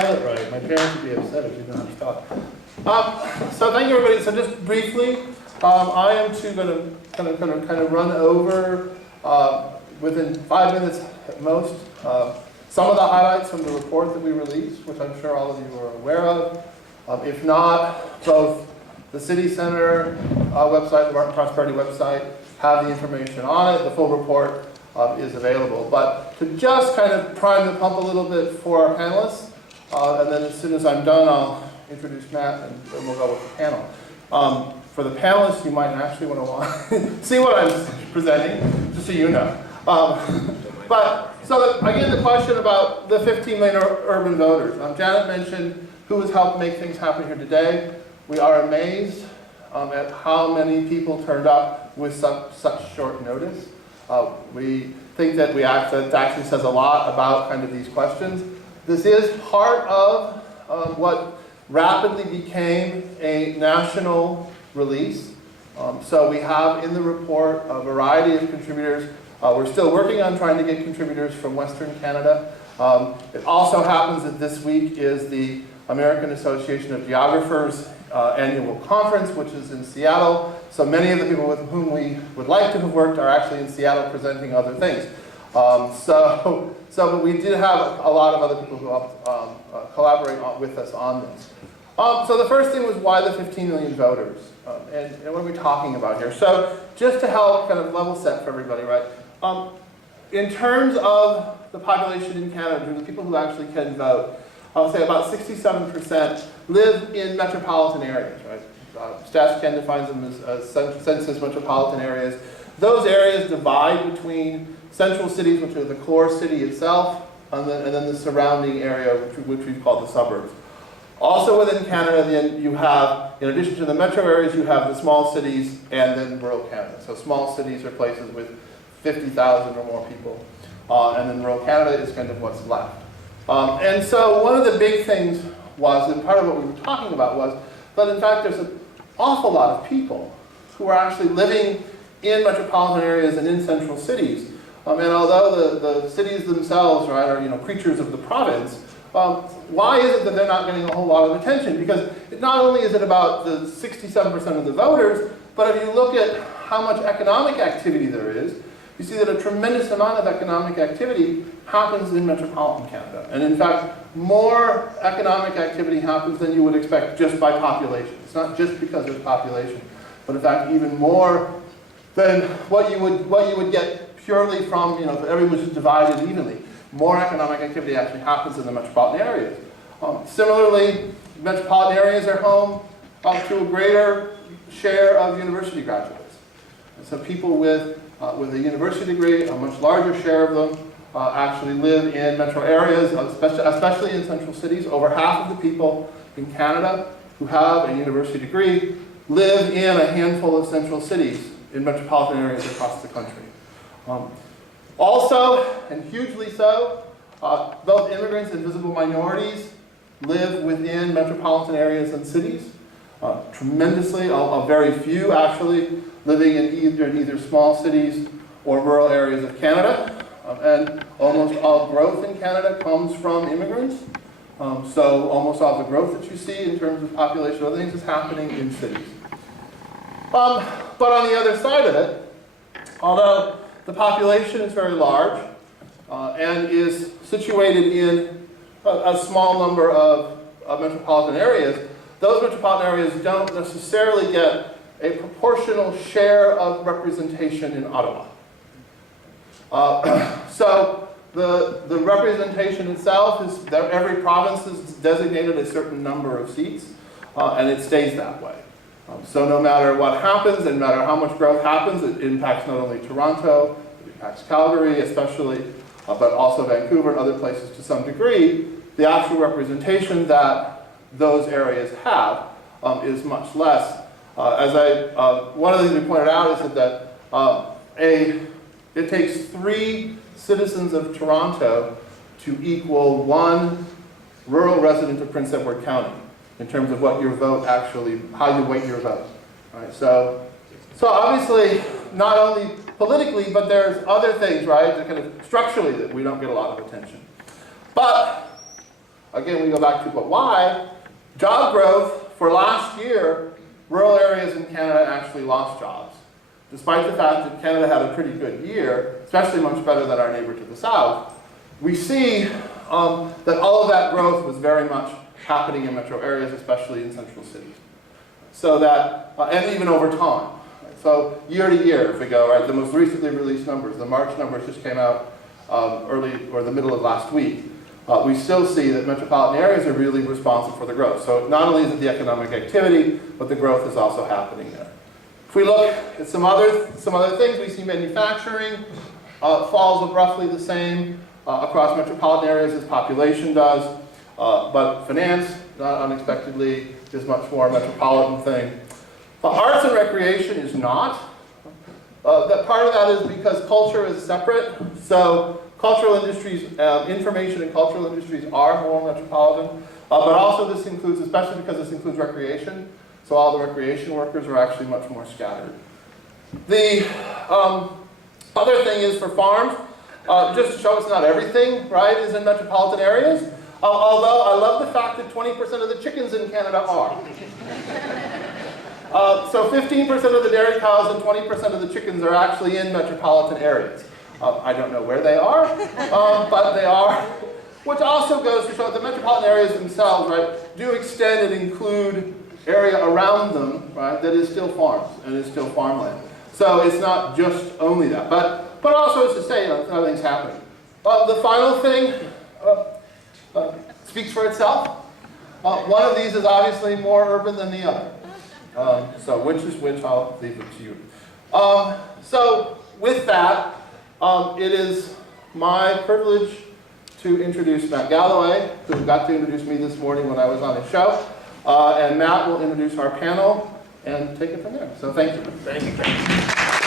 spell it right. My parents would be upset if you didn't know how to spell it. So thank you, everybody. So just briefly, I am going to kind of run over within 5 minutes at most some of the highlights from the report that we released, which I'm sure all of you are aware of. If not, both the City Center website, the Martin Prosperity website, have the information on it. The full report is available. But to just kind of prime the pump a little bit for our panelists, and then as soon as I'm done, I'll introduce Matt, and then we'll go with the panel. For the panelists, you might actually want to see what I'm presenting, just so you know. But so again, the question about the 15 million urban voters. Janet mentioned who has helped make things happen here today. We are amazed at how many people turned up with such short notice. We think that that actually says a lot about kind of these questions. This is part of what rapidly became a national release. So we have in the report a variety of contributors. We're still working on trying to get contributors from Western Canada. It also happens that this week is the American Association of Geographers annual conference, which is in Seattle. So many of the people with whom we would like to have worked are actually in Seattle presenting other things. But we did have a lot of other people who helped collaborate with us on this. So the first thing was why the 15 million voters? And what are we talking about here? So just to help kind of level set for everybody, right? In terms of the population in Canada, the people who actually can vote, I would say about 67% live in metropolitan areas, right? Stats Canada defines them as census metropolitan areas. Those areas divide between central cities, which are the core city itself, and then the surrounding area, which we've called the suburbs. Also within Canada, then you have, in addition to the metro areas, you have the small cities and then rural Canada. So small cities are places with 50,000 or more people. And then rural Canada is kind of what's left. And so one of the big things was, and part of what we were talking about was, that in fact there's an awful lot of people who are actually living in metropolitan areas and in central cities. And although the cities themselves, right, are creatures of the province, why is it that they're not getting a whole lot of attention? Because not only is it about the 67% of the voters, but if you look at how much economic activity there is, you see that a tremendous amount of economic activity happens in metropolitan Canada. And in fact, more economic activity happens than you would expect just by population. It's not just because of population, but in fact even more than what you would get purely from, if everyone was just divided evenly. More economic activity actually happens in the metropolitan areas. Similarly, metropolitan areas are home to a greater share of university graduates. And so people with a university degree, a much larger share of them actually live in metro areas, especially in central cities. Over half of the people in Canada who have a university degree live in a handful of central cities in metropolitan areas across the country. Also, and hugely so, both immigrants and visible minorities live within metropolitan areas and cities. Tremendously, a very few actually living in either small cities or rural areas of Canada. And almost all growth in Canada comes from immigrants. So almost all the growth that you see in terms of population, other things is happening in cities. But on the other side of it, although the population is very large and is situated in a small number of metropolitan areas, those metropolitan areas don't necessarily get a proportional share of representation in Ottawa. So the representation itself is that every province is designated a certain number of seats, and it stays that way. So no matter what happens, and no matter how much growth happens, it impacts not only Toronto, it impacts Calgary especially, but also Vancouver and other places to some degree. The actual representation that those areas have is much less. One of the things we pointed out is that it takes 3 citizens of Toronto to equal 1 rural resident of Prince Edward County in terms of what your vote actually, how you weight your vote. Right? So obviously, not only politically, but there's other things, right, that kind of structurally that we don't get a lot of attention. But again, we go back to, but why? Job growth for last year, rural areas in Canada actually lost jobs. Despite the fact that Canada had a pretty good year, especially much better than our neighbor to the south, we see that all of that growth was very much happening in metro areas, especially in central cities. So that, and even over time. So year to year, if we go, right, the most recently released numbers, the March numbers just came out early or the middle of last week. We still see that metropolitan areas are really responsible for the growth. So not only is it the economic activity, but the growth is also happening there. If we look at some other things, we see manufacturing falls roughly the same across metropolitan areas as population does, but finance, not unexpectedly, is much more a metropolitan thing. Arts and recreation is not. That part of that is because culture is separate. So cultural industries, information and cultural industries are more metropolitan. But also this includes, especially because this includes recreation, so all the recreation workers are actually much more scattered. The other thing is for farms, just to show it's not everything, right, is in metropolitan areas. Although I love the fact that 20% of the chickens in Canada are. So 15% of the dairy cows and 20% of the chickens are actually in metropolitan areas. I don't know where they are, but they are. Which also goes to show that the metropolitan areas themselves, right, do extend and include area around them, right, that is still farms and is still farmland. So it's not just only that, but also it's to say, nothing's happening. The final thing speaks for itself. One of these is obviously more urban than the other. So which is which, I'll leave it to you. So with that, it is my privilege to introduce Matt Galloway, who got to introduce me this morning when I was on his show. And Matt will introduce our panel and take it from there. So thank you. Thank you, Ken.